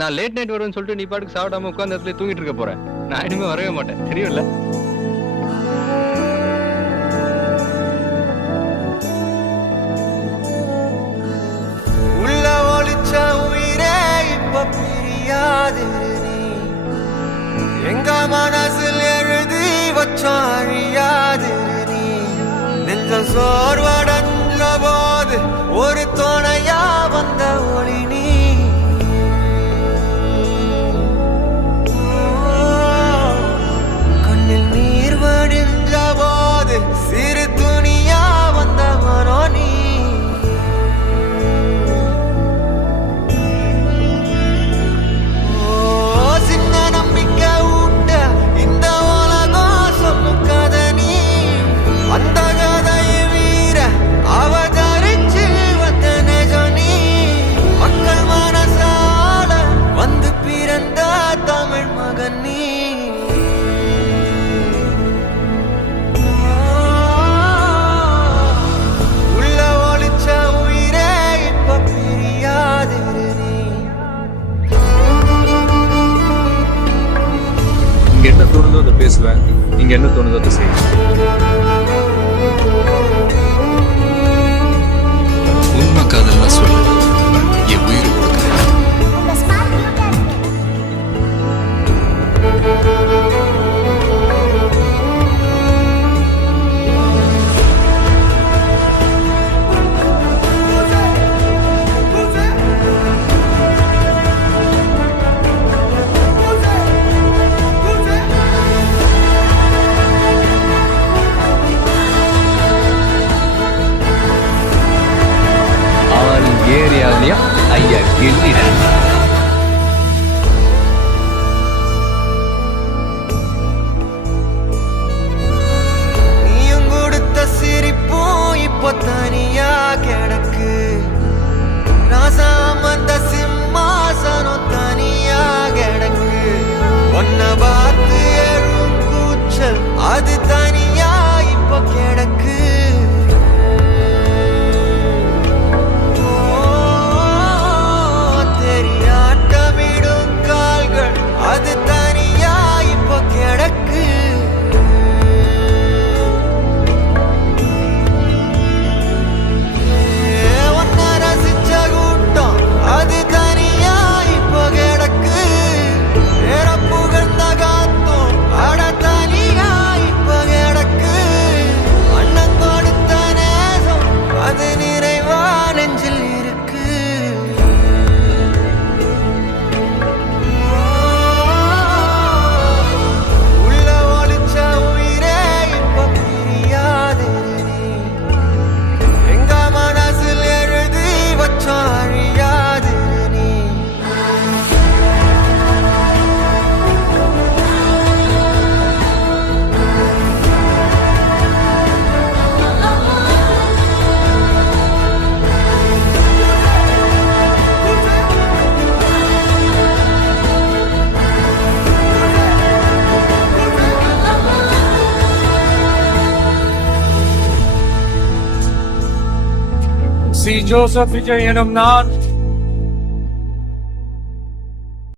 நான் late night வருவேன்னு சொல்லிட்டு நீ பாட்டுக்கு சாப்பிடாம உட்காந்து இடத்துல தூங்கிட்டு இருக்க போறேன். நான் இனிமே வரவே மாட்டேன், தெரியும்ல? உள்ள ஒளிச்ச உயிரே இப்ப பிரியாது எங்க மனசில் எழுதி வச்சோம் அழியாது நீ நெஞ்ச சோர்வடைஞ்ச போது ஒரு துணையா வந்த ஒளி நீ கண்ணில் நீர் வடிஞ்ச போது சிறு துணியா வந்த மனோ நீ என்ன தோணுதோ அதை பேசுவேன், நீங்க என்ன தோணுதோ அதை செய்வேன். உண்மை காதல்னா சொல்லு, என் உயிரை கொடுக்குறேன். ஏரியாவிலையா ஐயா கெல்லிட நீயும் கொடுத்த சிரிப்பும் இப்போ தனியா கிடக்கு ராசாமந்த சிம்மாசனம் தனியா கிடக்கு ஒன்ன பார்த்து எழும் கூச்சல் அது தனியா இப்போ கிடக்கு அது தனியா இப்போ கிடக்கு ஒன்ன ரசிச்ச கூட்டம் அது தனியா இப்போ கிடக்கு வேற புகழ்ந்த காத்தும் அட தனியா இப்போ கிடக்கு அண்ணன் கொடுத்த நேசம் அது நிறைவா நெஞ்சில் இருக்கு Si Joseph Vijay எனும் நான்